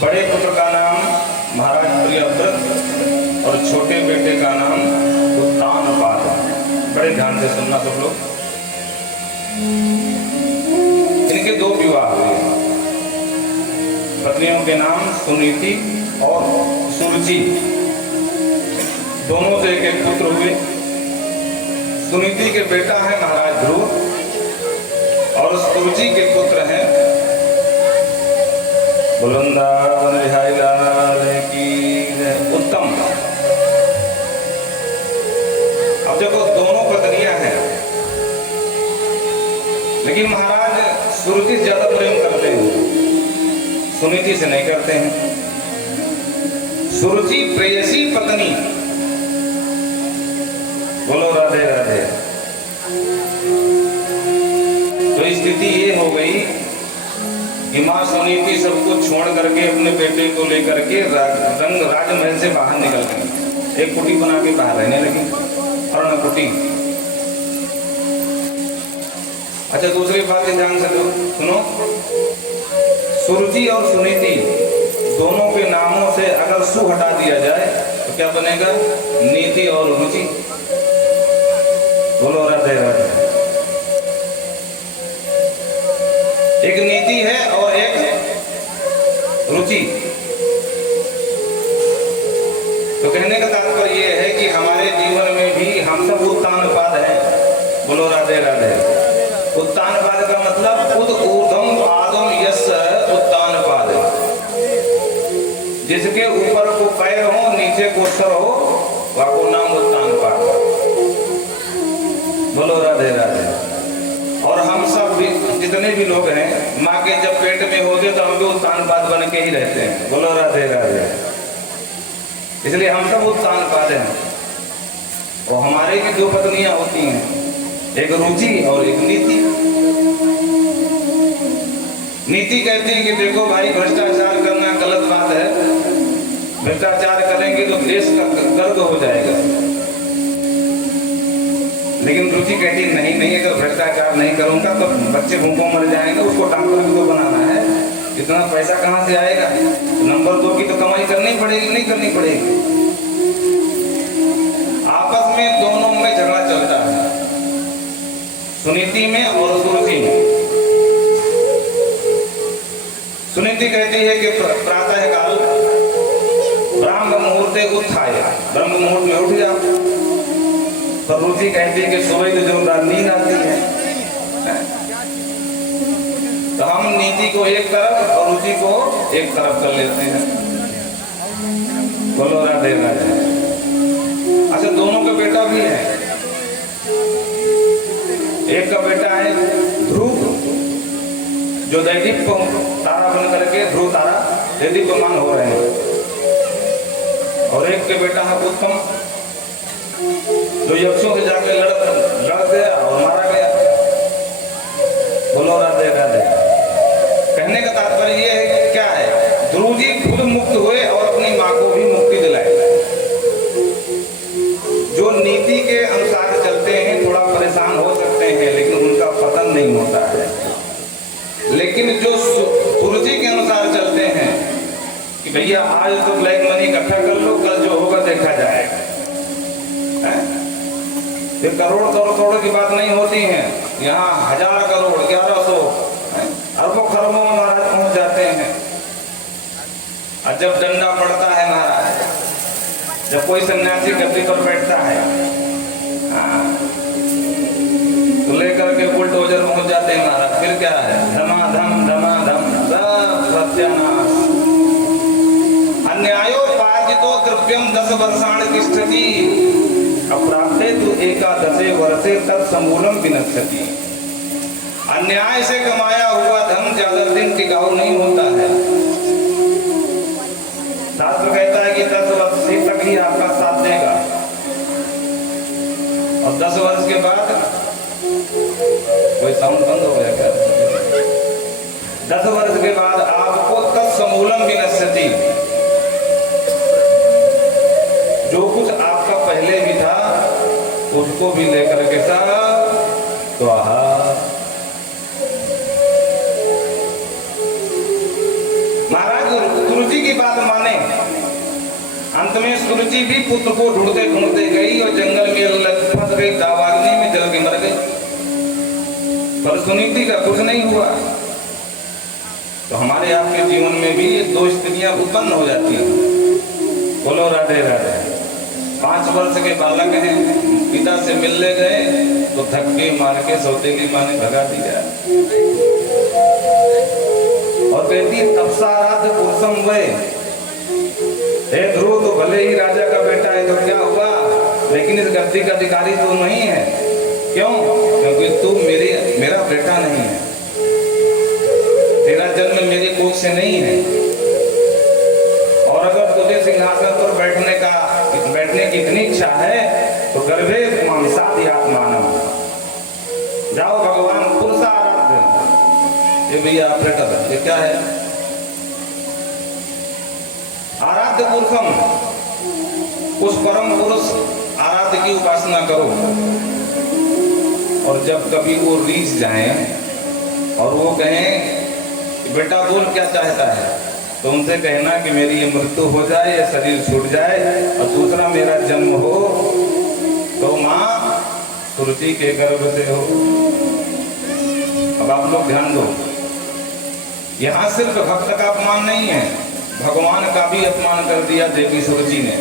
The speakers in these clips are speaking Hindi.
बड़े पुत्र का नाम महाराज प्रियव्रत और छोटे बेटे का नाम उत्तानपाद। बड़े ध्यान से सुनना सब लोग। इनके दो विवाह हुए। पत्नियों के नाम सुनीति और सुरुचि। दोनों से एक एक पुत्र हुए। सुनीति के बेटा है महाराज ध्रुव और सुरुचि के पुत्र हैं वृंदावन बिहारी लाल की उत्तम। अब देखो दोनों पत्नियां हैं, लेकिन महाराज सुरुचि ज्यादा प्रेम करते हैं, सुनीति से नहीं करते हैं। सुरुचि प्रेयसी पत्नी। बोलो राधे राधे। तो स्थिति ये हो गई कि माँ सुनीति सब कुछ छोड़ करके अपने बेटे को लेकर के राजमहल से बाहर निकल गई। एक कुटी बना के बाहर रहने लगी, अरुण कुटी। अच्छा दूसरी बात ध्यान से सुनो। सुरुचि और सुनीति दोनों के नामों से अगर सु हटा दिया जाए तो क्या बनेगा? नीति और रुचि। बोलो राधे राधे। एक नीति है और एक रुचि। तो कहने का तात्पर्य यह है कि हमारे जीवन में भी हम सब उत्तानपाद हैं। बोलो राधे राधे। उत्तानपाद का मतलब उद ऊर्ध्वम पादम यस उत्तानपाद। जिसके ऊपर को पैर हो नीचे को सर हो वह को नाम उत्तानपाद। बोलो राधे राधे। और हम सब भी जितने भी लोग हैं माँ के जब पेट में होते तो हम भी उत्तानपाद बन के ही रहते हैं। बोलो राधे राधे। इसलिए हम सब उत्तानपाद हैं। और हमारे की दो पत्नियां होती हैं, एक रुचि और एक नीति। नीति कहती है कि देखो भाई भ्रष्टाचार करना गलत बात है, भ्रष्टाचार करेंगे तो देश का गर्द हो जाएगा। लेकिन रुचि कहती नहीं नहीं, अगर भ्रष्टाचार नहीं करूंगा तो बच्चे भूखों मर जाएंगे, उसको डॉक्टर भी तो बनाना है, इतना पैसा कहाँ से आएगा? नंबर 2 की तो कमाई करनी पड़ेगी, नहीं करनी पड़ेगी। आपस में दोनों में झगड़ा चलता है, सुनीति में और सुरुचि में। सुनीति कहती है कि प्रातः काल ब्रह्म मुहूर्ते उत्थाय, ब्रह्म मुहूर्त में उठ जाओ। पर रुचि कहती है कि सुबह तो जोरदार नींद आती है। तो हम नीति को एक तरफ और रुचि को एक तरफ कर लेते हैं। बोलो राधे राधे। अच्छा दोनों का बेटा भी है। एक का बेटा है ध्रुव जो दैदीप्य तारा बन करके ध्रुव तारा दैदीप्यमान हो रहे हैं, और एक के बेटा है उत्तम जो यक्षों से जाकर लड़ गया और मारा गया। बोलो राधे राधे। कहने का तात्पर्य ये है कि क्या है, ध्रुव जी खुद मुक्त हुए और अपनी माँ को भी मुक्ति दिलाई। जो नीति के अनुसार चलते हैं थोड़ा परेशान हो सकते हैं, लेकिन उनका पतन नहीं होता है। लेकिन जो सुरुचि के अनुसार चलते हैं कि भैया आज तो ब्लैक मनी इकट्ठा कर लो, कल जो होगा देखा जाएगा। ये करोड़ की बात नहीं होती है, यहाँ 1000 करोड़ 1100 अरबों खरबों में महाराज पहुंच जाते हैं। और जब डंडा पड़ता है महाराज, जब कोई सन्यासी गद्दी पर बैठता है तो लेकर के बुलडोजर पहुंच जाते हैं महाराज। फिर क्या है, धमाधम सब सत्यानाश। अन्यायोपार्जितो द्रव्यम 10 वर्षाणि तिष्ठति, अप्राप्ते तु एकादशे वर्षे तत्समूलम विनश्यति। अन्याय से कमाया हुआ धन ज्यादा दिन टिकाऊ नहीं होता है। कोई साउंड बंद हो गया क्या? 10 वर्ष के बाद आपको तत्समूलम विनश्यति, जो कुछ आपका पहले भी था उसको भी लेकर के सब स्वाहा। महाराज सुरुचि की बात माने, अंत में सुरुचि भी पुत्र को ढूंढते ढूंढते गई और जंगल में फंस गई, दावाग्नि में जल के मर गई। पर सुनीति का कुछ नहीं हुआ। तो हमारे आपके जीवन में भी ये 2 स्थितियां उत्पन्न हो जाती हैं। बोलो राधे राधे। 5 वर्ष के बालक हैं, पिता से मिलने गए तो धक्के मार के सौतेली माँ ने भगा दिया और कहती तपसाराध पुरुषम वे, हे ध्रुव तो भले ही राजा का बेटा है तो क्या हुआ, लेकिन इस गद्दी का अधिकारी तो नहीं है। क्यों? क्योंकि तू मेरा बेटा नहीं है, तेरा जन्म मेरे कोख से नहीं है। और अगर तुझे सिंहासन पर बैठने की इतनी इच्छा है तो गर्भे मांसादि आत्मानम, जाओ भगवान पुरुषाराध्य। ये भैया ऑपरेटर, ये क्या है? आराध्य पुरुषम, उस परम पुरुष आराध्य की उपासना करो। और जब कभी वो रीझ जाएं और वो कहें बेटा बोल क्या चाहता है, तो उनसे कहना कि मेरी ये मृत्यु हो जाए या शरीर छूट जाए और दूसरा मेरा जन्म हो तो माँ सुरुचि के गर्भ से हो। अब आप लोग ध्यान दो, यहाँ सिर्फ भक्त का अपमान नहीं है, भगवान का भी अपमान कर दिया देवी सुरुचि ने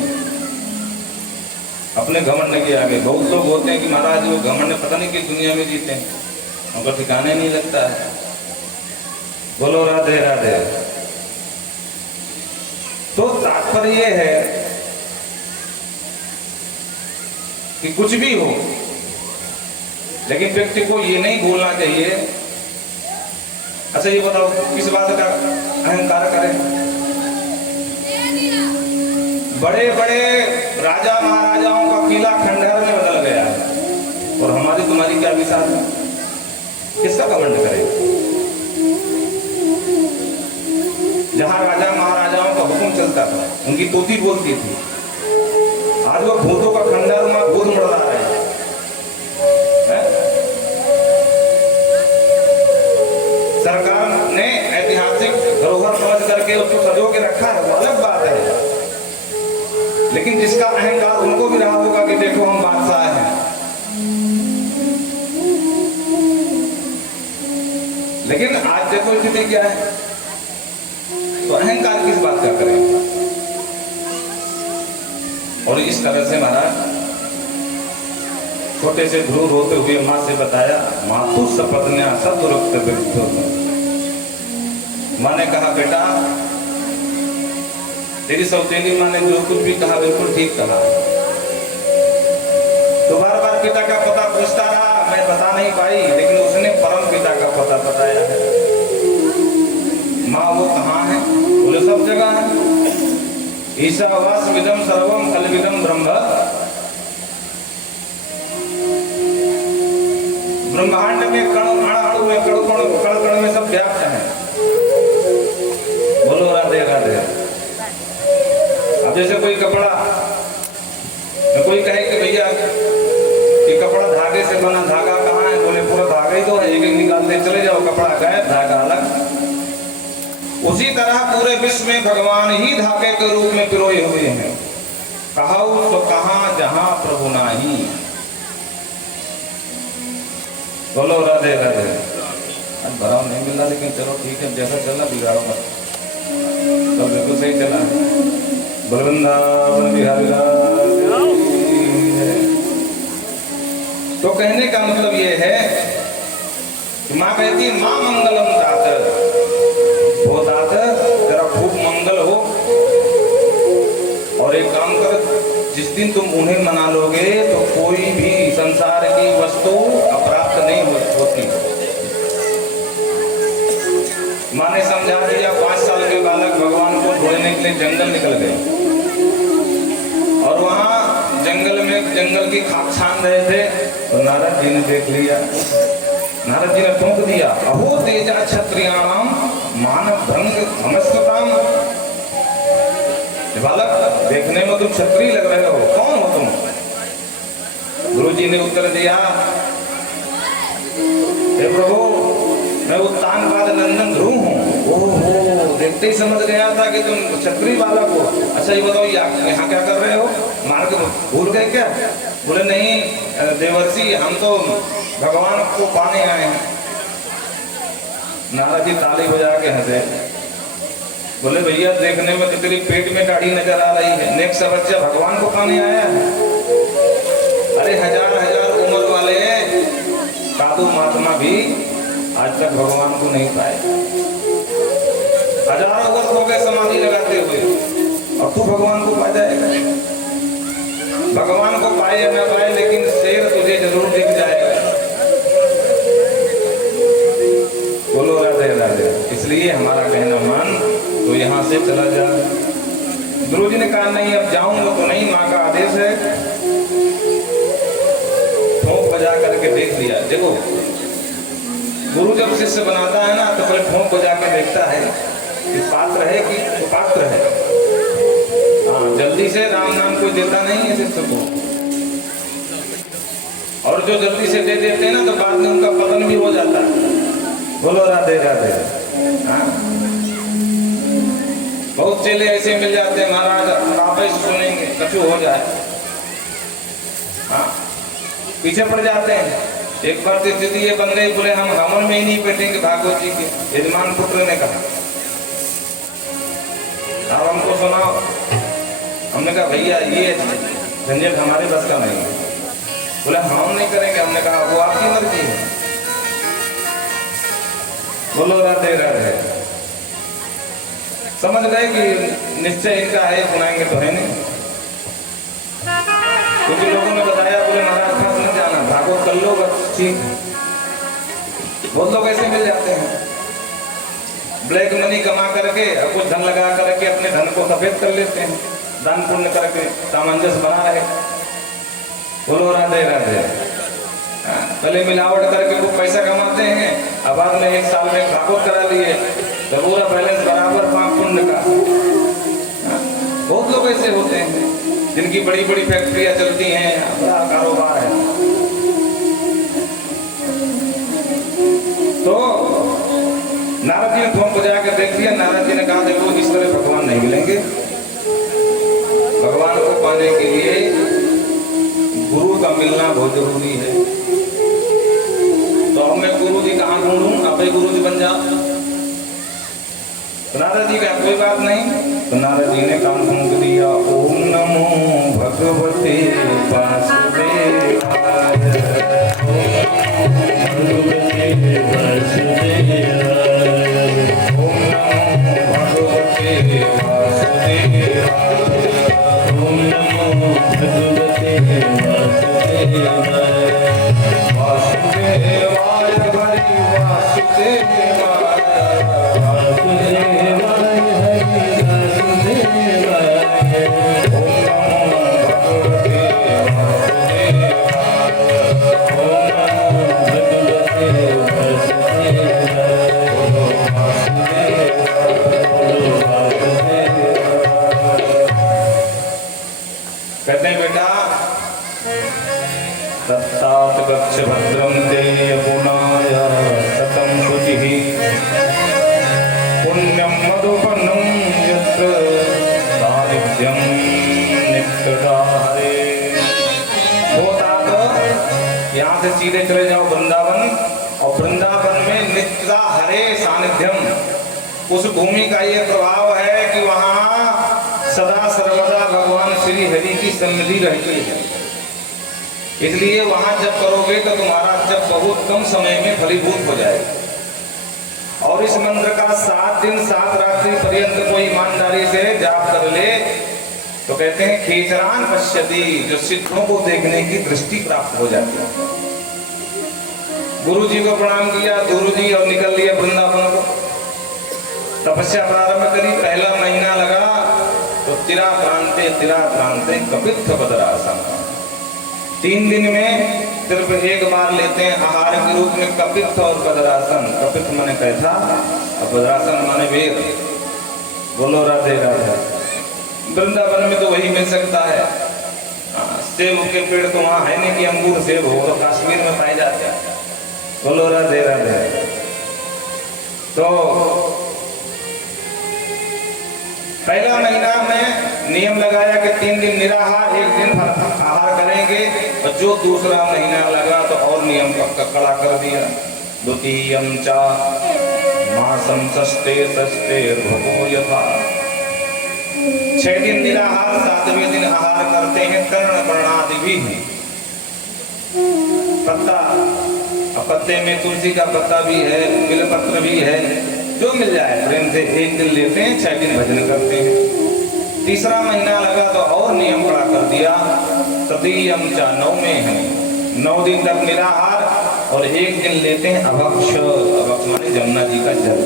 अपने घमंड के आगे। बहुत लोग होते हैं कि महाराज वो घमंड पता नहीं किस दुनिया में जीते हैं, उनका ठिकाने नहीं लगता है। बोलो राधे राधे। तो तात्पर्य है कि कुछ भी हो, लेकिन व्यक्ति को ये नहीं भूलना चाहिए। अच्छा ये बताओ किस बात का अहंकार करें? बड़े बड़े राजा महाराजाओं का किला खंडहर में बदल गया है और हमारी तुम्हारी क्या विशाल है? किसका घमंड करें? जहां राजा महाराजाओं का हुक्म चलता था, उनकी तोती बोलती थी, आज वो भूतों का खंडहर में भूत मर रहा है। सरकार ने ऐतिहासिक धरोहर समझ करके उसको सजो के रखा है, वो अलग बात है। लेकिन जिसका अहंकार उनको भी रहा होगा कि देखो हम बादशाह हैं, लेकिन आज देखो स्थिति क्या है। तो अहंकार किस बात का करें? और इस तरह से महाराज छोटे से ध्रुव होते हुए माँ से बताया, मातु सपत्न्या सब रक्त विरुद्ध। माँ ने कहा बेटा तेरी सौतेली माँ ने जो कुछ भी कहा बिल्कुल ठीक कहा। तो बार बार पिता का पता पूछता रहा, मैं बता नहीं पाई, लेकिन उसने परम पिता का पता बताया है। माँ वो कहाँ है? बोले सब जगह है। ईशावास विदम सर्वम कलविदम ब्रह्म, ब्रह्मांड में कण अणु में कण कण में सब व्याप्त है। बोलो राधे राधे। अब जैसे कोई कपड़ा, कोई कहे कि भैया ये कपड़ा धागे से बना, धागा कहाँ है? बोले पूरा धागा ही तो है, एक एक निकालते चले जाओ, कपड़ा गायब, धागा अलग। उसी तरह पूरे विश्व में भगवान ही धागे के रूप में पिरोए हुए हैं। कहाऊ तो कहां जहां प्रभु नाही। बोलो राधे राधे। आज भरा नहीं मिला, लेकिन चलो ठीक है, जैसा चला बिगाड़ो मत, तो बिल्कुल सही चला। वृंदावन बिहारी तो कहने का मतलब ये है कि माँ कहती माँ मंगलम तात, वो तात तेरा खूब मंगल हो। और एक काम कर, जिस दिन तुम उन्हें मना लोगे तो कोई भी संसार की वस्तु अप्राप्त नहीं होती। माँ ने समझा दिया। 5 साल के बालक भगवान को ढूंढने के लिए जंगल निकल गए और वहां जंगल में जंगल की खाक छान रहे थे तो नारद जी ने देख लिया। नारद जी ने टोक दिया, अहो तेजा क्षत्रियाणाम मान भंग नमस्कृताम। बालक, देखने में तुम क्षत्रिय लग रहे हो, कौन हो तुम? गुरु जी ने उत्तर दिया, हे प्रभु, मैं उत्तानपाद नंदन ध्रुव हूँ। ओहो, देखते ही समझ गया था कि तुम क्षत्रिय बालक हो। अच्छा ये बताओ, यहाँ क्या कर रहे हो? मार्ग भूल गए क्या? बोले नहीं देवर्षि, हम तो भगवान को पाने आए हैं। नारद जी ताली बजा के हंसे, बोले भैया देखने में तो तेरी पेट में दाढ़ी नजर आ रही है, नेक्स्ट बच्चा भगवान को पाने आया है? अरे हजार हजार उम्र वाले साधु महात्मा भी आज तक भगवान को नहीं पाए। हजारों वर्ष हो गए समाधि लगाते हुए, और तू भगवान को पा जाएगा? भगवान को पाए या न पाए, लेकिन शेर तुझे जरूर दिख जाएगा। बोलो राधे राधे। इसलिए हमारा कहना मान, तो यहाँ से चला जा। गुरु जी ने कहा नहीं अब जाऊंगा तो नहीं, माँ का आदेश है। ठोंक बजा करके देख लिया। देखो गुरु जब शिष्य बनाता है ना, तो पहले ठोंक बजा के देखता है कि पात्र है कि तो पात्र है। हाँ, जल्दी से राम नाम कोई देता नहीं है शिष्य को, और जो जल्दी से दे देते हैं ना, तो बाद में उनका पतन भी हो जाता है। बोलो राधे राधे। हाँ, बहुत चेले ऐसे मिल जाते हैं, महाराज आप ही सुनेंगे, कछु हो जाए। हाँ, पीछे पड़ जाते हैं। एक बार तो स्थिति ये बन गई, बोले हम हवन में ही नहीं बैठेंगे भागवत जी के। यजमान पुत्र ने कहा, अब हमको सुनाओ। हमने कहा भैया ये झंझट हमारे बस का नहीं है। बोले हम नहीं करेंगे। हमने कहा वो आपकी मर्जी है। बोलो राधे राधे। समझ गए कि निश्चय इनका है, सुनाएंगे तो है नहीं। कुछ लोगों ने बताया, बोले महाराज पास नहीं जाना, भागवत कर लो बस ठीक। बहुत लोग ऐसे मिल जाते हैं, ब्लैक मनी कमा करके और कुछ धन लगा करके अपने धन को सफेद कर लेते हैं, दान पुण्य करके सामंजस्य बना रहे। बोलो राधे राधे। पहले मिलावट करके वो पैसा कमाते हैं, अब बाद में एक साल में भागवत करा लिए तो पूरा बैलेंस बराबर पाप पुण्य का। बहुत लोग ऐसे होते हैं जिनकी बड़ी बड़ी फैक्ट्रियां चलती हैं, बड़ा कारोबार है। तो नारद जी ने ठोंक बजा के देख लिया। नारद जी ने कहा देखो इस तरह भगवान नहीं मिलेंगे। भगवान को पाने के लिए गुरु का मिलना बहुत जरूरी है। तो अब मैं गुरु जी कहाँ ढूंढूं? आप ही गुरु जी बन जाओ। तो नारद जी का कोई बात नहीं। तो नारद जी ने काम फूंक दिया, ओम नमो भगवते वासुदेवाय, ओम नमो भगवते वासुदेवाय, ओम नमो भगवते वासुदेवाय, वासुदेवाय हरि वासुदेवाय, वासुदेवाय हरि वासुदेवाय, ओम नमो भगवते वासुदेवाय, ओम नमो भगवते वासुदेवाय, बोलो वासुदेवाय। कहते हैं बेटा तत्तात गच्छ भद्रं ते यमुनाय सतं शुचिः, पुण्यं मधुपनं यत्र सानिध्यं नित्यदा हरे। यहाँ से सीधे चले जाओ वृंदावन, और वृंदावन में नित्यदा हरे सानिध्यम। उस भूमि का ये प्रभाव है कि वहाँ सदा सर्वदा भगवान श्री हरि की सन्निधि रहती है। इसलिए वहां जब करोगे तो तुम्हारा जब बहुत कम समय में फलीभूत हो जाएगा। और इस मंत्र का 7 दिन 7 रात्रि पर्यंत कोई ईमानदारी से जाप कर ले तो कहते हैं खेचरान पश्यति, जो सिद्धों को देखने की दृष्टि प्राप्त हो जाती है। गुरु जी को प्रणाम किया गुरु जी, और निकल लिया वृंदावन को। तपस्या प्रारंभ करी, पहला महीना लगा तो तिरा प्रांते कपित्थ बदरासन। 3 दिन में सिर्फ एक बार लेते हैं आहार के रूप में कपित्थ और बद्रासन। कपित्थ माने कैसा और बद्रासन माने वीर। बोलो राधे राधे। वृंदावन में तो वही मिल सकता है। सेब के पेड़ तो वहाँ है नहीं कि अंगूर सेब हो, तो कश्मीर में पाए जाते हैं। बोलो राधे राधे। तो पहला महीना में नियम लगाया कि 3 दिन निराहार, 1 दिन आहार करेंगे। और जो दूसरा महीना लगा तो और नियम कड़ा कर दिया। द्वितीयम चा मासम षष्ठे षष्ठे भगो यथा। 6 दिन निराहार, 7वें दिन आहार करते हैं। कर्ण कर्णादि भी पत्ता, पत्ते में तुलसी का पत्ता भी है, बिलपत्र भी है, जो मिल जाए प्रेम से 1 दिन लेते हैं, 6 दिन भजन करते हैं। तीसरा महीना लगा तो और नियम कड़ा कर दिया। तृतीयम चा 9वें है, 9 दिन तक निराहार और 1 दिन लेते हैं अभक्ष। अभक्ष माने जमुना जी का जल।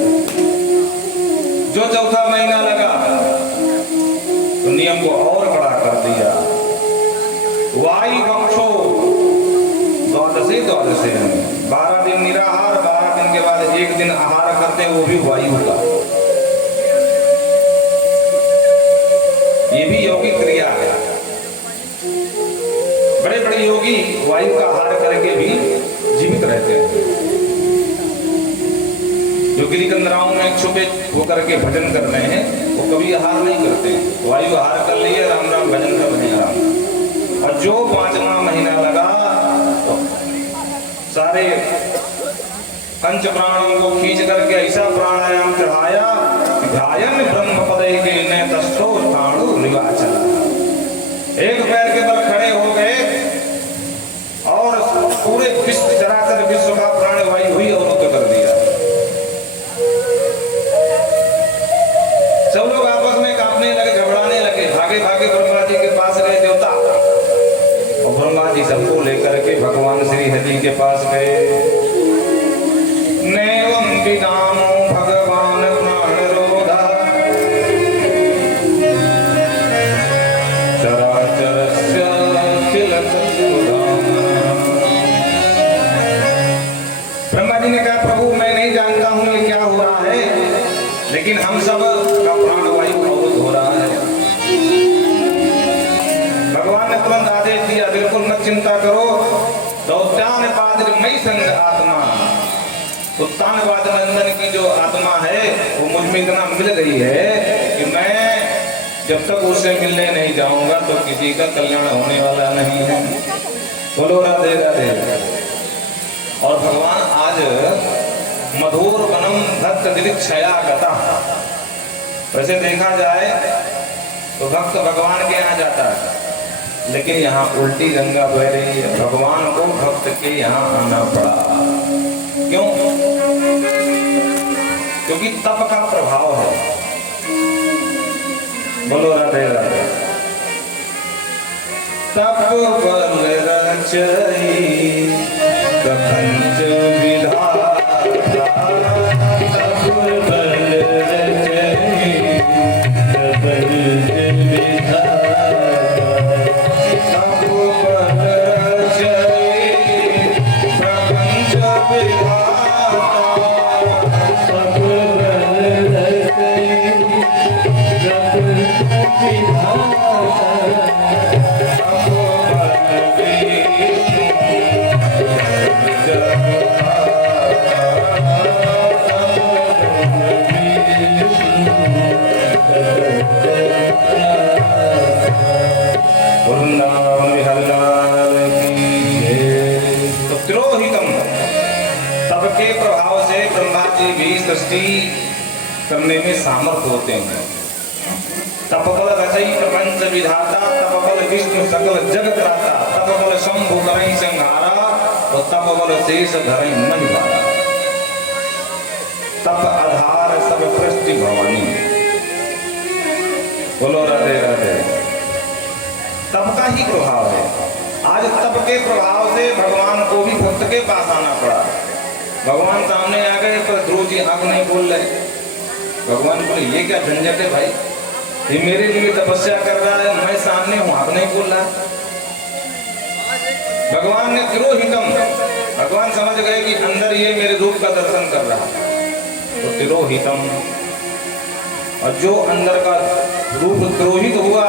जो चौथा महीना लगा तो नियम को और कड़ा कर दिया। वायु बक्षो द्वादशे 12 दिन निराहार, 12 दिन के बाद 1 दिन आहार करते हैं, वो भी वायु का। ये भी योगिक क्रिया है। बड़े बड़े योगी वायु का आहार करके भी जीवित रहते हैं। जो गिरिकंदराओं में छुपे होकर के भजन कर रहे हैं, वो कभी आहार नहीं करते। वायु आहार कर लिए, राम राम भजन कर रहे हैं। और जो 5वां महीना लगा तो सारे पंच प्राणों को खींच करके ऐसा प्राणायाम चढ़ाया, ध्यान ब्रह्म पदे के न तस्थो स्थाणु निवाचला। एक पैर के बल खड़े हो गए और पूरे विश्व चराचर विश्व का प्राणवायु हुई और मुक्त कर दिया। सब लोग आपस में कांपने लगे, घबराने लगे, भागे भागे ब्रह्मा जी के पास गए देवता। और ब्रह्मा जी सबको लेकर के भगवान श्री हरि के पास गए। नैवं विदामो भगवान प्राणरोधा चराचरस्य किल सत्सुधाम। ब्रह्मा जी ने कहा, प्रभु मैं नहीं जानता हूं ये क्या हो रहा है, लेकिन हम सब का प्राणवायु अवरुद्ध हो रहा है। भगवान ने तुरंत आदेश दिया, बिल्कुल मत चिंता करो। दौत्यान पाद्र मई संग आत्मा। उत्तानवाद नंदन की जो आत्मा है वो मुझ में इतना मिल गई है कि मैं जब तक उससे मिलने नहीं जाऊंगा तो किसी का कल्याण होने वाला नहीं है। बोलो राधे राधे। और भगवान आज मधुर वनम भक्त निरीक्षया गता। वैसे देखा जाए तो भक्त भगवान के यहाँ जाता है, लेकिन यहाँ उल्टी गंगा बह रही है। भगवान को भक्त के यहाँ आना पड़ा। क्यों? क्योंकि तप का प्रभाव है। बोलो राधे राधे। तप बल रचई प्रपंच विधाता, तप बल रचई प्रपंच विधाता, तप बल रचई प्रपंच विधाता। सृष्टि करने में सामर्थ होते हैं। तपबल रचई प्रपंच विधाता, तपबल विष्णु सकल जगत राता, तपबल शंभु करई संहारा और तपबल शेष धरई महिवारा। तप आधार सब सृष्टि भवानी। बोलो राधे राधे। तप का ही प्रभाव है। आज तप के प्रभाव से भगवान को भी भक्त के पास आना पड़ा। भगवान सामने आ गए पर ध्रुव जी आग नहीं बोल रहे। भगवान बोले, ये क्या झंझट है भाई, ये मेरे लिए तपस्या कर रहा है, मैं सामने हूं, आग नहीं बोल रहा। भगवान ने तिरोहितम, भगवान समझ गए कि अंदर ये मेरे रूप का दर्शन कर रहा है, तो तिरोहितम, और जो अंदर का रूप तिरोहित हुआ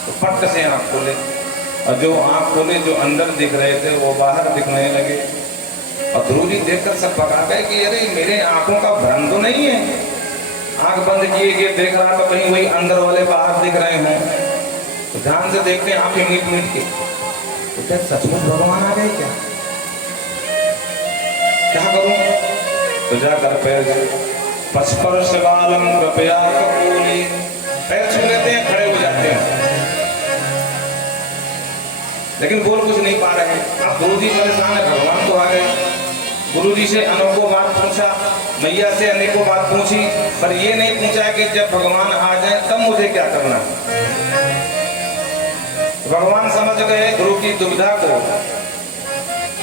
तो पट से आंख खोले, और जो आंख खोले जो अंदर दिख रहे थे वो बाहर दिखने लगे। और ध्रुव जी देखकर सब पका गए कि अरे मेरे आंखों का भ्रम तो नहीं है, आंख बंद किए कि देख रहा तो कहीं वही अंदर वाले बाहर दिख रहे हों। तो ध्यान से देखते हैं आंखें मीट मीट के, तो क्या सचमुच भगवान आ गए क्या? क्या करूं? तो जाकर पैर स्पर्श बालम कृपया कपूली, पैर छू लेते हैं, खड़े हो जाते हैं, लेकिन बोल कुछ नहीं पा रहे हैं। अब गुरु जी परेशान है, भगवान तो आ गए। गुरु जी से अनेकों बात पूछा, मैया से अनेकों बात पूछी, पर ये नहीं पूछा कि जब भगवान आ जाए तब मुझे क्या करना। भगवान समझ गए गुरु की दुविधा को,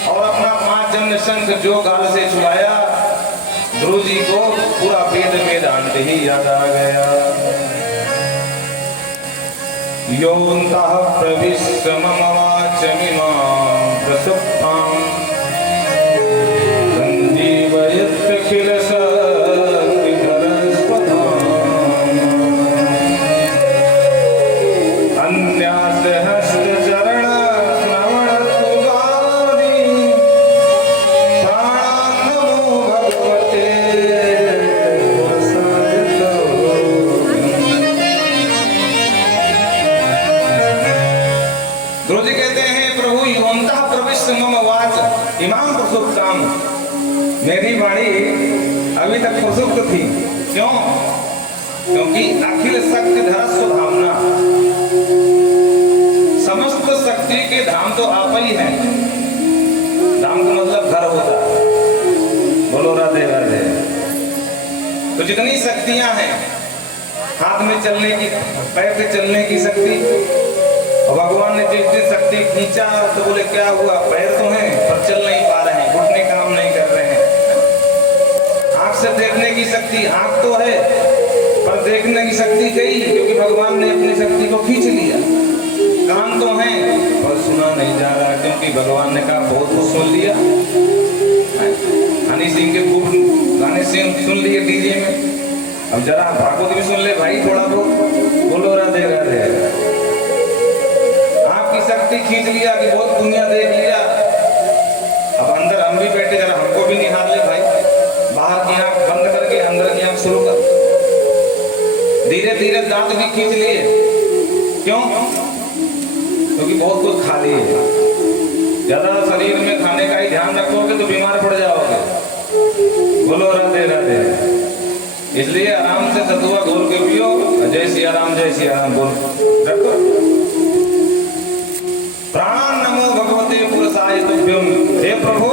और अपना 5 जन्म शंख जो गाल से छुड़ाया, गुरु जी को पूरा वेद वेदांत ही याद आ गया। योऽन्तः प्रविश्य मम वाचमिमां प्रसुप्तां सञ्जीवयत्यखिल शक्तिधरस्वधाम् अन्यास्य हस्तचरण श्रवणत्वगादि प्राणान् नमो भगवते गुरु जी कहते हैं प्रभु योऽन्तः प्रविश्य मम वाच इमां प्रसुप्तां, मेरी वाणी अभी तक प्रसुप्त थी। क्यों? क्योंकि अखिल शक्ति धरस्व धामना, समस्त शक्ति के धाम तो आप ही हैं। धाम का मतलब घर होता है। बोलो राधे राधे। तो जितनी शक्तियां हैं, हाथ में चलने की, पैर से चलने की शक्ति, और भगवान ने जिस दिन शक्ति खींचा तो बोले क्या हुआ, पैर तो हैं पर चल नहीं पा रहे हैं, घुटने काम नहीं कर रहे हैं। आंख से देखने की शक्ति, आंख तो है पर देखने की शक्ति गई, क्योंकि भगवान ने अपनी शक्ति को खींच लिया। कान तो हैं पर सुना नहीं जा रहा, क्योंकि भगवान ने कहा बहुत कुछ सुन लिया। हनी सिंह के खूब गाने सुन लिए डीजे में, अब जरा भागवत भी सुन ले भाई थोड़ा बहुत। बोलो राधे राधे। शक्ति खींच लिया कि बहुत दुनिया देख लिया, अब अंदर हम भी बैठे, जरा हमको भी निहार ले भाई। बाहर की आंख बंद करके अंदर की आंख शुरू कर। धीरे धीरे दांत भी खींच लिए। क्यों? क्योंकि बहुत कुछ खा लिए। ज्यादा शरीर में खाने का ही ध्यान रखोगे तो बीमार पड़ जाओगे। बोलो राधे राधे। इसलिए आराम से सतुआ घोल के पियो, जय सिया राम बोल रखो। प्राण नमो भगवते पुरुषाय तुभ्यम, हे प्रभु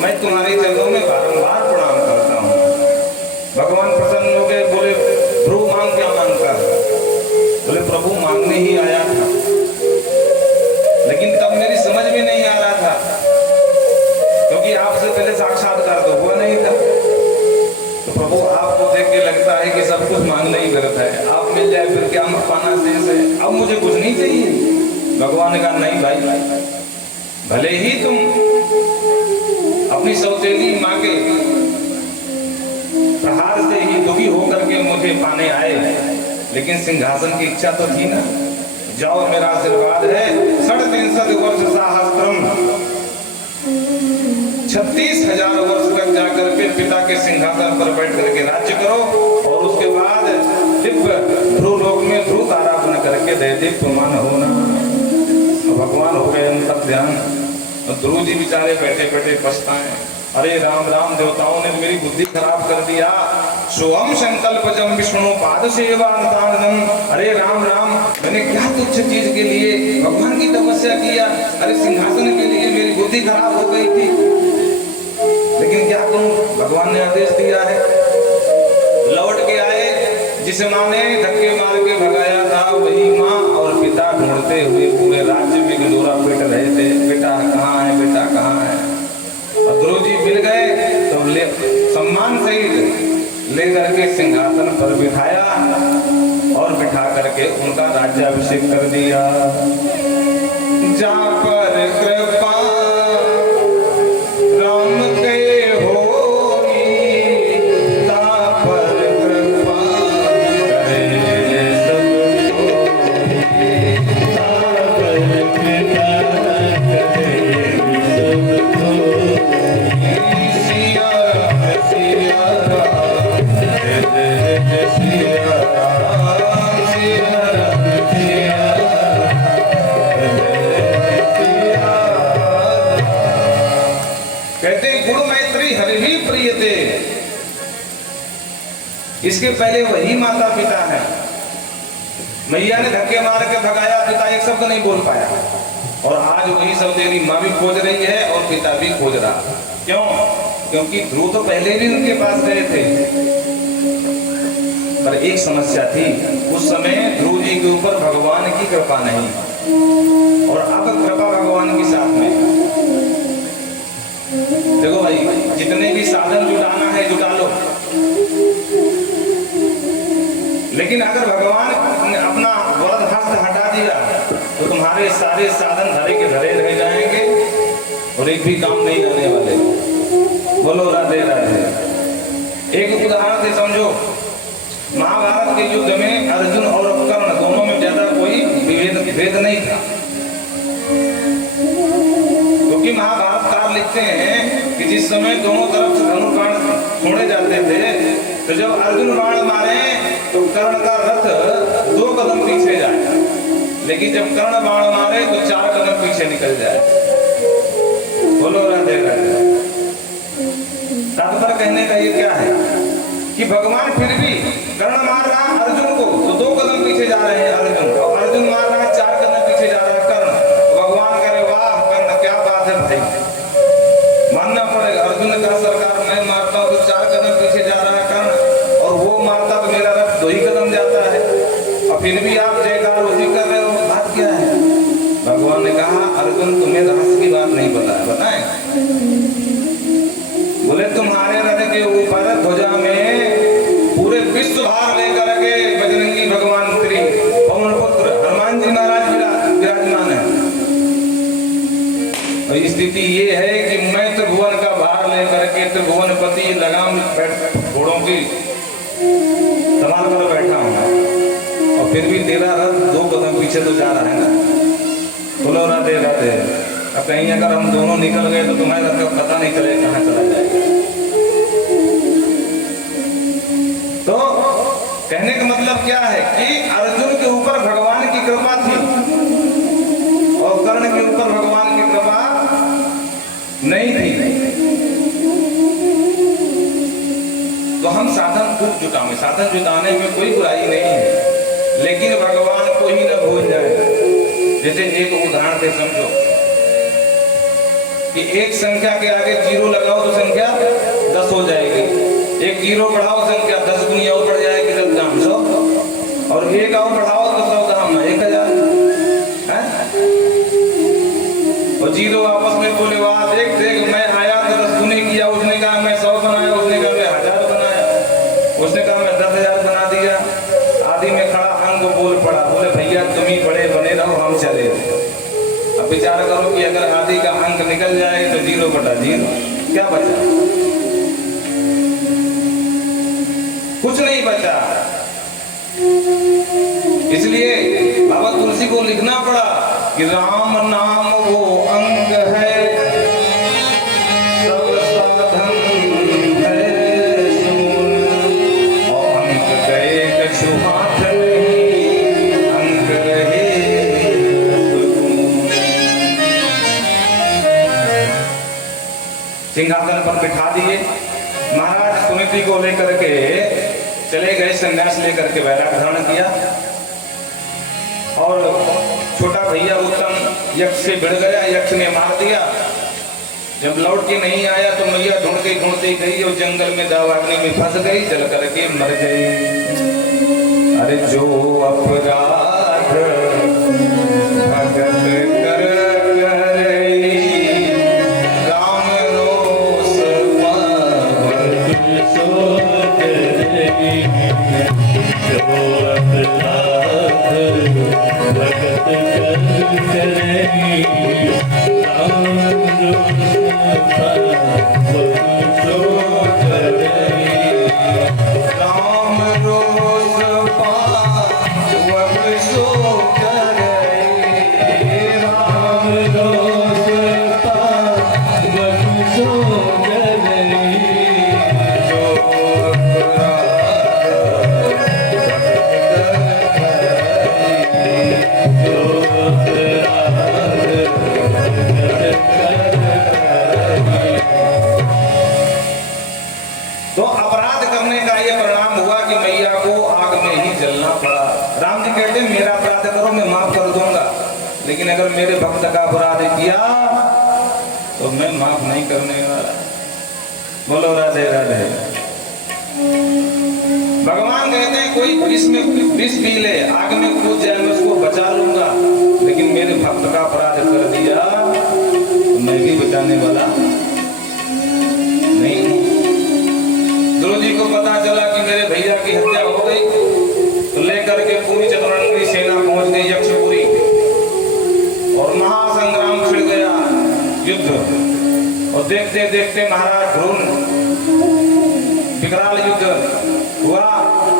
मैं तुम्हारे चरणों में बारंबार प्रणाम करता हूँ। भगवान प्रसन्न हो गए, बोले प्रभु मांग क्या मांगता? बोले प्रभु मांगने ही आया था, लेकिन तब मेरी समझ में नहीं आ रहा था, क्योंकि आपसे पहले साक्षात्कार तो हुआ नहीं था। तो प्रभु आपको देख के लगता है कि सब कुछ मांगना ही गलत है, आप मिल जाए फिर क्या पाना शेष है, अब मुझे कुछ नहीं चाहिए। भगवान ने कहा नहीं भाई, भले ही तुम अपनी सौतेली मां के प्रहार से ही दुखी होकर के मुझे पाने आए, लेकिन सिंहासन की इच्छा तो थी ना। जाओ मेरा आशीर्वाद है, 3.5 वर्ष सहस्त्रम, 36,000 वर्ष तक जाकर के पिता के सिंहासन पर बैठ करके राज्य करो, और उसके बाद दिव्य ध्रुव लोक में ध्रुव तारा बन करके दैदीप्यमान होना। भगवान हो गए उनका ध्यान। तो ध्रुव जी बेचारे बैठे बैठे पछताए, अरे राम राम, देवताओं ने मेरी बुद्धि खराब कर दिया। सोहम संकल्पजम विष्णु पाद सेवा अनुदानम, अरे राम राम, मैंने क्या तुच्छ चीज के लिए भगवान की तपस्या किया, अरे सिंहासन के लिए मेरी बुद्धि खराब हो गई थी, लेकिन क्या करूं, भगवान ने आदेश दिया है। लौट के आए, जिस माँ ने धक्के मार के भगाया था वही माँ और पिता ढूंढते हुए पूरे राज्य में गिलोरा पीट रहे थे, बेटा कहाँ है, बेटा कहाँ है। और ध्रुव जी मिल गए तो ले सम्मान सहित ले करके सिंहासन पर बिठाया, और बिठा करके उनका राज्याभिषेक कर दिया। जहाँ पर इसके पहले वही माता पिता है। मैया ने धक्के मार के भगाया, पिता एक शब्द नहीं बोल पाया, और आज वही शब्द तेरी माँ भी खोज रही है और पिता भी खोज रहा। क्यों? क्योंकि ध्रुव तो पहले भी उनके पास गए थे, पर एक समस्या थी, उस समय ध्रुव जी के ऊपर भगवान की कृपा नहीं, और अब कृपा भगवान के साथ में। देखो भाई, जितने भी साधन जुटाना है जुटा लो, लेकिन अगर भगवान ने अपना वरद हस्त हटा दिया तो तुम्हारे सारे साधन धरे के धरे रह जाएंगे और एक भी काम नहीं आने वाले। बोलो राधे राधे। एक उदाहरण से समझो, महाभारत के युद्ध में अर्जुन और कर्ण दोनों में ज्यादा कोई भेद नहीं था, क्योंकि महाभारतकार लिखते हैं कि जिस समय दोनों तरफ से धनुष बाण छोड़े जाते थे, तो जब अर्जुन बाण मारे तो कर्ण का रथ 2 कदम पीछे जाए, लेकिन जब कर्ण बाण मारे तो 4 कदम पीछे निकल जाए। बोलो राधे राधे। तात्पर्य कहने का ये क्या है कि भगवान फिर भी कर्ण मार रहा है अर्जुन को तो 2 कदम पीछे जा रहे हैं अर्जुन, और अर्जुन मार रहा है 4 कदम पीछे जा रहा है कर्ण। भगवान कह रहे वाह कर्ण क्या बात है भाई, मानना पड़ेगा। अर्जुन ने कहा सरकार मैं मारता हूँ तो 4 कदम पीछे जा रहा है कर्ण, और वो मारता तो मेरा रथ 2 ही कदम जाता है, और फिर भी आप जयकार उसी कर रहे हो, बात क्या है? भगवान ने कहा अर्जुन तुम्हें रहस्य की बात नहीं पता है, बताएं? बोले तुम्हारे रथ के ऊपर ध्वजा में पूरे विश्व भार लेकर के बजरंगी भगवान श्री पवन पुत्र हनुमान जी महाराज विराजमान है, और स्थिति ये है कि मैं त्रिभुवन का भार लेकर के त्रिभुवनपति लगाम घोड़ों की संभाल कर बैठा हूँ, और फिर भी तेरा रथ 2 कदम पीछे तो जा रहा है ना। बोलो राधे राधे। अब कहीं अगर हम दोनों निकल गए तो तुम्हारे रथ का पता नहीं चलेगा कहाँ चला जाएगा। तो कहने का मतलब क्या है कि अर्जुन के ऊपर भगवान की कृपा थी और कर्ण के ऊपर भगवान की कृपा नहीं थी। तो हम साधन खूब जुटाएं, साधन जुटाने में कोई बुराई नहीं है, लेकिन भगवान को ही न भूल जाए। जैसे एक उदाहरण से समझो कि एक संख्या के आगे 0 लगाओ तो संख्या 10 हो जाएगी, एक 0 बढ़ाओ संख्या 10 गुनी और बढ़ जाएगी, 10 दाम 100, और एक और बढ़ाओ तो 100 दाम 1000 है? और 0 आपस में बोले वाह देख देख मैं आया तो 10 गुनी किया, उसने कहा मैं 100 बनाया, उसने कहा मैं 1000 बनाया, उसने कहा मैं 10,000 बना दिया। आदि में खड़ा अंग बोल पड़ा, बोले भैया तुम ही बड़े बने रहो हम चले। अब विचार करो कि अगर आदि का अंक निकल जाए तो 0/0 क्या बचा? कुछ नहीं बचा। इसलिए बाबा तुलसी को लिखना पड़ा कि राम नाम वो अंग है, सब साधन है सोन, और अंक गए कछु हाथ नहीं, अंक रहे सिंहासन पर बिठा दिए। महाराज सुनीति को लेकर के चले गए, संन्यास लेकर के वैराग्य धारण किया, और छोटा भैया उत्तम यक्ष से भिड़ गया, यक्ष ने मार दिया। जब लौट के नहीं आया तो मैया ढूंढते ढूंढते गई और जंगल में दावाग्नि में फंस गई, जल करके मर गई। अरे जो अपराध भगत कर राम रोष पावन सो करे, जो अपराध भगत कर राम रोष पावन सो करे, राम रोष पावन सो करे, राम रोष पावन सो करे, जो तो अपराध करने का ये परिणाम राम जी कहते हैं मेरा अपराध करो मैं माफ कर दूंगा, लेकिन अगर मेरे भक्त का अपराध किया तो मैं माफ नहीं करने वाला। बोलो राधे राधे। भगवान कहते हैं कोई विष पी ले, आग में कूद जाए, मैं उसको बचा लूंगा, लेकिन मेरे भक्त का अपराध कर दिया तो मैं भी बचाने वाला नहीं हूं। ध्रुव जी को पता चला कि मेरे भैया की हत्या हो गई, तो लेकर के पूरी चतुरंगी सेना पहुंच गई यक्षपुरी और महासंग्राम छिड़ गया, युद्ध। और देखते देखते महाराज ध्रुव विकराल युद्ध हुआ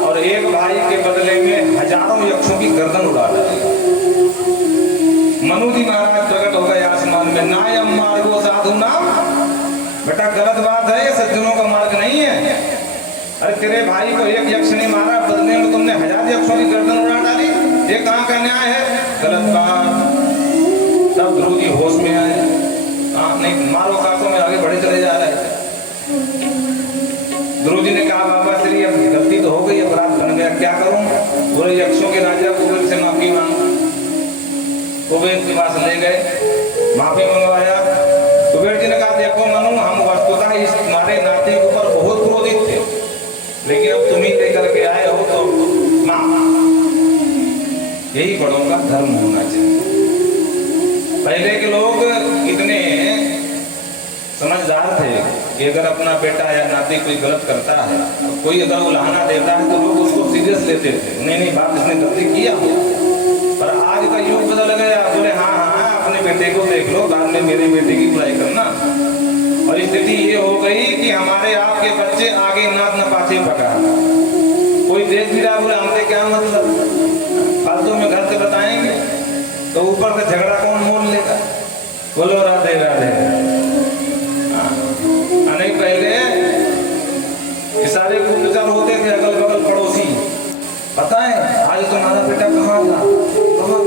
और एक भाई के बदले में हजारों यक्षों की गर्दन उड़ा डाली। मनु जी महाराज प्रकट हो गए आसमान में, नायम मार्गो साधु नाम, बेटा गलत बात है, सज्जनों का मार्ग नहीं है। अरे तेरे भाई को एक यक्ष ने मारा, बदले में तुमने 1000 यक्षों की गर्दन उड़ा डाली, ये कहाँ का न्याय है? गलत बात। तब ध्रुव जी होश में आए, हाँ नहीं मारो काको में आगे बढ़े चले जा रहे थे। ध्रुव जी ने कहा बाबा श्री अब गलती तो हो गई, अपराध बन गया, क्या करूं? बोले यक्षों के राजा कुबेर से माफी मांग। कुबेर के पास ले गए, माफी मंगवाया। कुबेर जी ने कहा देखो मनु, हम वस्तुतः इस तुम्हारे नाते के ऊपर बहुत क्रोधित थे, लेकिन अब तुम ही लेकर के आए हो तो माफ। यही बड़ों का धर्म होना चाहिए। पहले के लोग इतने समझदार थे कि अगर अपना बेटा या नाती कोई गलत करता है, तो कोई अगर उलाहना देता है तो लोग उसको सीरियस लेते थे, नहीं बाप इसने गलती किया हो। पर आज का युग बदल गया, बोले हाँ अपने बेटे को देख लो, बाद में मेरे बेटे की बुराई करना। और स्थिति ये हो गई कि हमारे आपके बच्चे आगे नाच न पाछे पका, कोई देख भी रहा, बोले हमसे क्या मतलब, फालतू में घर से बताएंगे तो ऊपर से झगड़ा कौन मोल लेगा। बोलो राधे राधे। नहीं पहले सारे गुप्तचर होते थे, अगल बगल पड़ोसी, पता है आज तुम्हारा बेटा कहाँ था,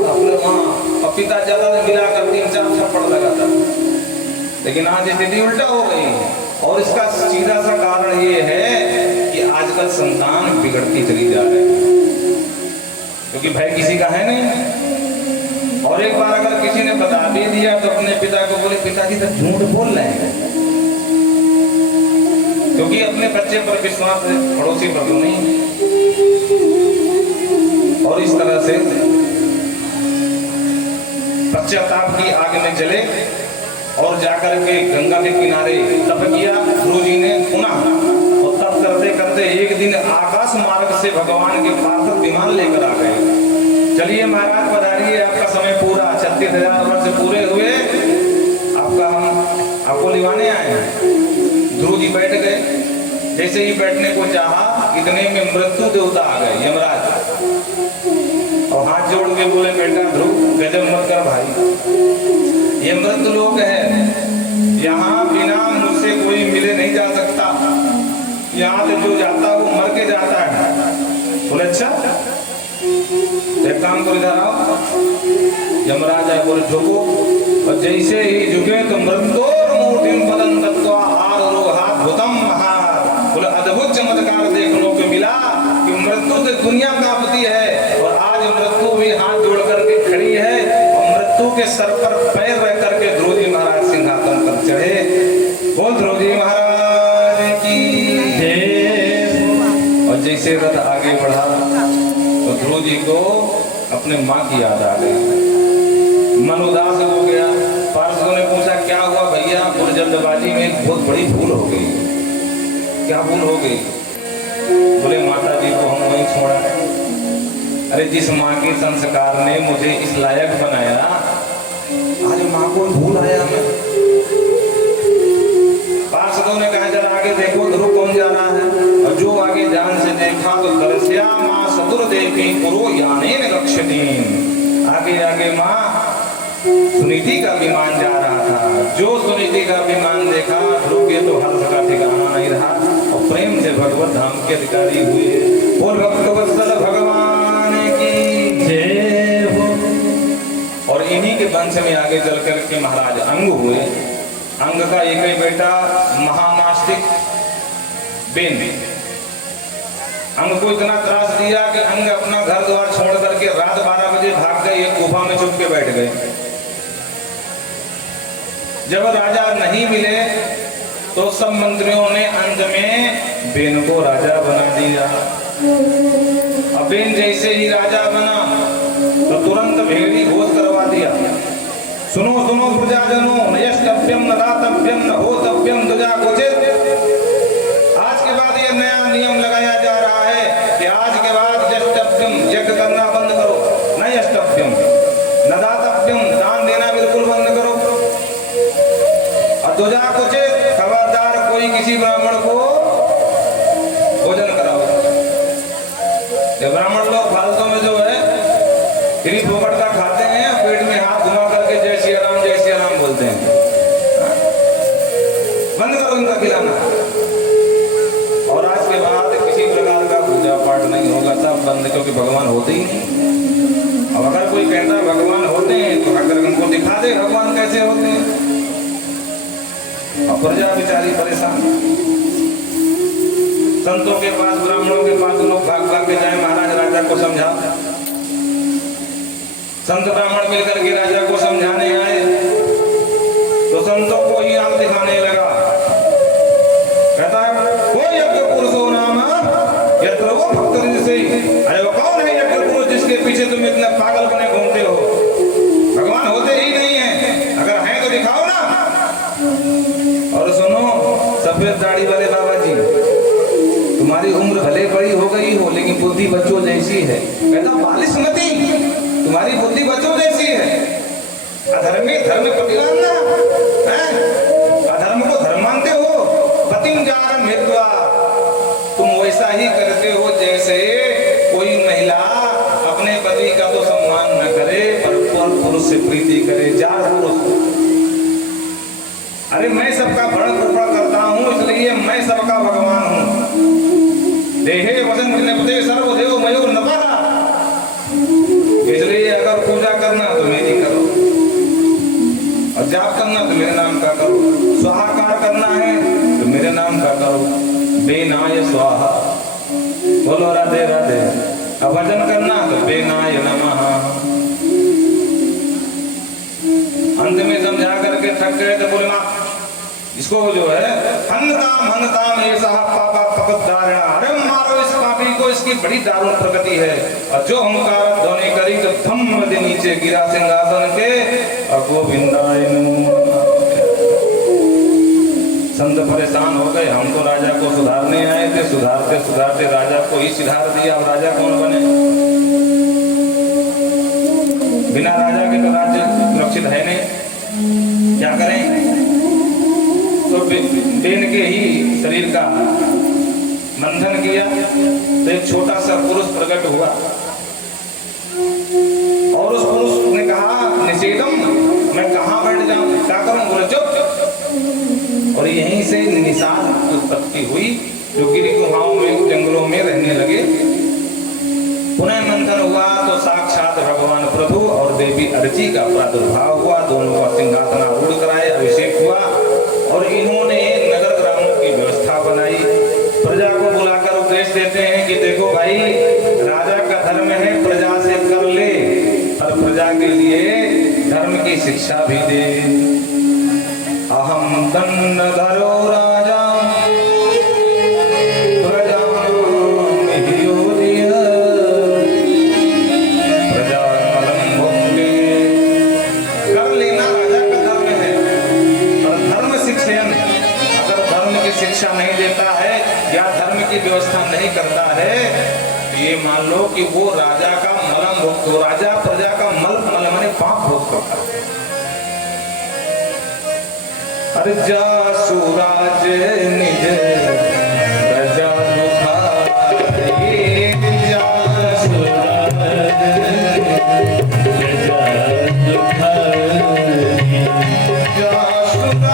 बोले वहाँ, और पिता ज्यादा मिला कर 3-4 थप्पड़ लगाता। लेकिन आज स्थिति उल्टा हो गई, और इसका सीधा सा कारण ये है कि आजकल संतान बिगड़ती चली जा रही है, क्योंकि भय किसी का है नहीं। और एक बार अगर किसी ने बता भी दिया तो अपने पिता को बोले पिताजी तो झूठ बोल रहे हैं, क्योंकि अपने बच्चे पर विश्वास है, पड़ोसी पर तो नहीं। और इस तरह से पश्चाताप की आग में जले और जाकर के गंगा के किनारे तप किया ध्रुव जी ने पुनः। और तप करते करते एक दिन आकाश मार्ग से भगवान के पार्षद विमान लेकर आ गए। चलिए महाराज पधारिए, आपका समय पूरा 36,000 वर्ष पूरे हुए, आपको लिवाने आए हैं। ध्रुव जी बैठ गए, जैसे ही बैठने को चाहा इतने में मृत्यु देवता आ गए, यमराज, और हाथ जोड़ के बोले बेटा ध्रुव गजब मत कर भाई, ये मृत्यु लोक है, यहाँ बिना मुझसे कोई मिले नहीं जा सकता, यहाँ से जो जाता वो मर के जाता है। बोले अच्छा एक काम को इधर आओ। यमराज आए, बोले झुको, और जैसे ही झुके तो मृत्योर मूर्तिम पदं तत्वा आरोहात भूतम महार। बोले अद्भुत चमत्कार देखने को मिला कि मृत्यु से दुनिया कांपती है, और आज मृत्यु भी हाथ जोड़ करके खड़ी है, और मृत्यु के सर पर पैर रह करके ध्रुव जी महाराज सिंहासन पर चढ़े। बोल ध्रुव जी महाराज की जय। और जैसे रथ आगे बढ़ा तो ध्रुव जी को अपने माँ की याद आ गई, मन उदास हो गया। पार्षदों ने पूछा क्या हुआ भैया? बोले जल्दबाजी में एक बहुत बड़ी भूल हो गई। क्या भूल हो गई? बोले माता जी को हम वहीं छोड़ा। अरे जिस माँ के संस्कार ने मुझे इस लायक बनाया, आज माँ को भूल आया मैं। पार्षदों ने कहा जरा आगे देखो ध्रुव कौन जा रहा है, और जो आगे ध्यान से देखा तो दर्श्या माँ सतुर देखी पुरो यानेन रक्षतीन। आगे आगे माँ सुनीति का विमान जा रहा था। जो सुनीति का विमान देखा ध्रुव के तो हर्ष का ठिकाना नहीं रहा, और प्रेम से भगवत धाम के अधिकारी हुए। बोल भक्तवत्सल भगवान की जय हो। और इन्हीं के वंश में आगे चल करके महाराज अंग हुए। अंग का एक ही बेटा महानास्तिक बेन। अंग को इतना त्रास दिया कि अंग अपना घर द्वार छोड़ करके रात 12 बजे भाग गए, एक गुफा में छुप के बैठ गए। जब राजा नहीं मिले तो सब मंत्रियों ने अंत में बेन को राजा बना दिया। अब बेन जैसे ही राजा बना तो तुरंत भेड़ी घोष करवा दिया, सुनो सुनो प्रजाजनों, न यष्टव्यम न दातव्यम न होतव्यम दुजा गोचित। आज के बाद ये नया नियम लगाया जा रहा है कि आज के बाद यष्टव्यम, यज्ञ करना बंद करो, न यष्टव्यम न दातव्यम, दान देना बिल्कुल बंद करो, और दुजा गोचित, खबरदार कोई किसी ब्राह्मण को भोजन कराओ। ये ब्राह्मण लोग फालतू में जो है फ्री फोकट का खाते हैं, पेट में हाथ घुमा करके जय श्री राम बोलते हैं। बंद करो इनका खिलाना। और आज के बाद किसी प्रकार का पूजा पाठ नहीं होगा, सब बंद, क्योंकि भगवान होते ही नहीं। अब अगर कोई कहता है भगवान होते हैं तो अगर उनको दिखा दे भगवान कैसे होते हैं। और प्रजा बेचारी परेशान, संतों के पास, ब्राह्मणों के पास लोग भाग भाग के जाए, महाराज राजा को समझा। संत ब्राह्मण मिलकर के राजा को समझाने आए तो संतों को ही आंख दिखाने लगा। कहता है कोई यज्ञ पुरुष हो नाम यत्र वो भक्त से। अरे वो कौन है यज्ञ पुरुष जिसके पीछे तुम इतने पागल बने घूमते हो? भगवान होते ही नहीं है, अगर हैं तो दिखाओ ना। और सुनो सफेद दाढ़ी वाले बाबा जी, तुम्हारी उम्र भले बड़ी हो गई हो लेकिन बुद्धि बच्चों जैसी है। कहता बालिशमती, तुम्हारी बुद्धि बच्चों जैसी है। अधर्मी धर्म प्रतिलाना है, अधर्म को धर्म मानते हो। पतिम जारम हित्वा, तुम वैसा ही करते हो जैसे कोई महिला अपने पति का तो सम्मान न करे पर पुरुष से प्रीति करे। जार पुरुष, अरे मैं सबका भरण पोषण करता हूँ, इसलिए मैं सबका भगवान हूँ। देहे वसन निपते सर्वदेव मयूर नपा, इसलिए अगर पूजा करना तो मेरी करो, और जाप करना तो मेरे नाम का करो, स्वाहाकार करना है तो मेरे नाम का करो। बेनाय स्वाहा, बोलो राधे राधे। अब भजन करना तो बेनाय नमः। अंत में समझा करके थक गए तो बोले इसको जो है हनता में पापा पकड़ारणा, अरे मारो इस पापी को, इसकी बड़ी दारुण प्रगति है। और जो हंकार ध्वनि करी तो धम्म दे नीचे गिरा सिंहासन के, और गोविंदाय नमः। संत परेशान हो गए, हम तो राजा को सुधारने आए थे, सुधारते सुधारते राजा को ही सुधार दिया। अब राजा कौन बने? बिना राजा के तो राज्य सुरक्षित है नहीं, क्या करें? तो बेन के ही शरीर का मंथन किया तो एक छोटा सा पुरुष प्रकट हुआ, और उस पुरुष ने कहा निषेधम, मैं कहाँ बैठ जाऊं, क्या करूं? बोले चुप। और यहीं से निषाद की उत्पत्ति हुई, जो गिरी गुहाओं में, जंगलों में रहने लगे। पुनः मंथन हुआ तो साक्षात भगवान प्रभु और देवी अर्ची का प्रादुर्भाव हुआ। दोनों का सिंहासनारूढ़ कराए, अभिषेक हुआ, और इन्होंने नगर ग्रामों की व्यवस्था बनाई। प्रजा को बुलाकर उपदेश देते हैं कि देखो भाई, राजा का धर्म है प्रजा से कर ले, और प्रजा के लिए धर्म की शिक्षा भी दे। अहम दंड धरो राजा शिक्षा नहीं देता है या धर्म की व्यवस्था नहीं करता है, ये मान लो कि वो राजा का मलम भुगत, राजा प्रजा का मल माने पाप भोग करता है। अरे जा सुराज निज प्रजा दुखाई, जा सुराज प्रजा दुखाई, जा सुराज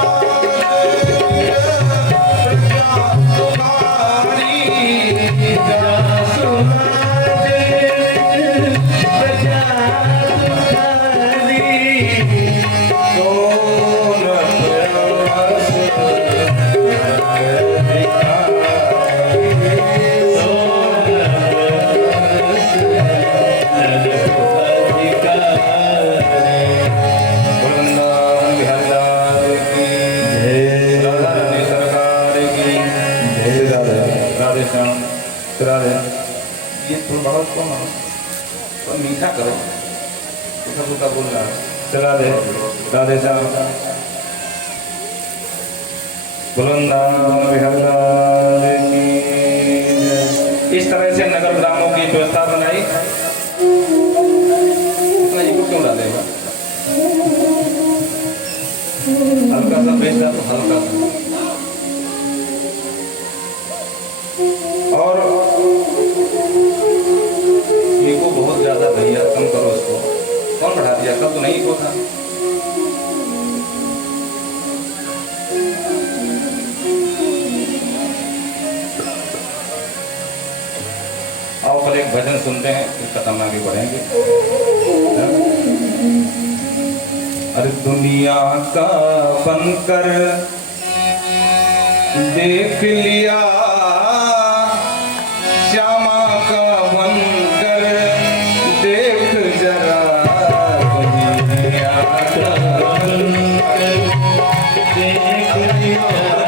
तुम बहुत कम हो तो मीठा करो सूखा सूखा बोल रहा है। चला दे राधे श्याम वृंदावन बिहार लाल की जय। इस तरह से नगर ग्रामों की व्यवस्था बनाई। इतना ईगो क्यों डालेगा? हल्का सा बेचता तो हल्का सा। और ईगो बहुत ज्यादा भैया, कम करो इसको। कौन बढ़ा दिया? कल तो नहीं ईगो था। आओ कल एक भजन सुनते हैं, फिर खत्म आगे बढ़ेंगे। अरे दुनिया का बनकर देख लिया, श्यामा का बनकर देख जरा, दुनिया का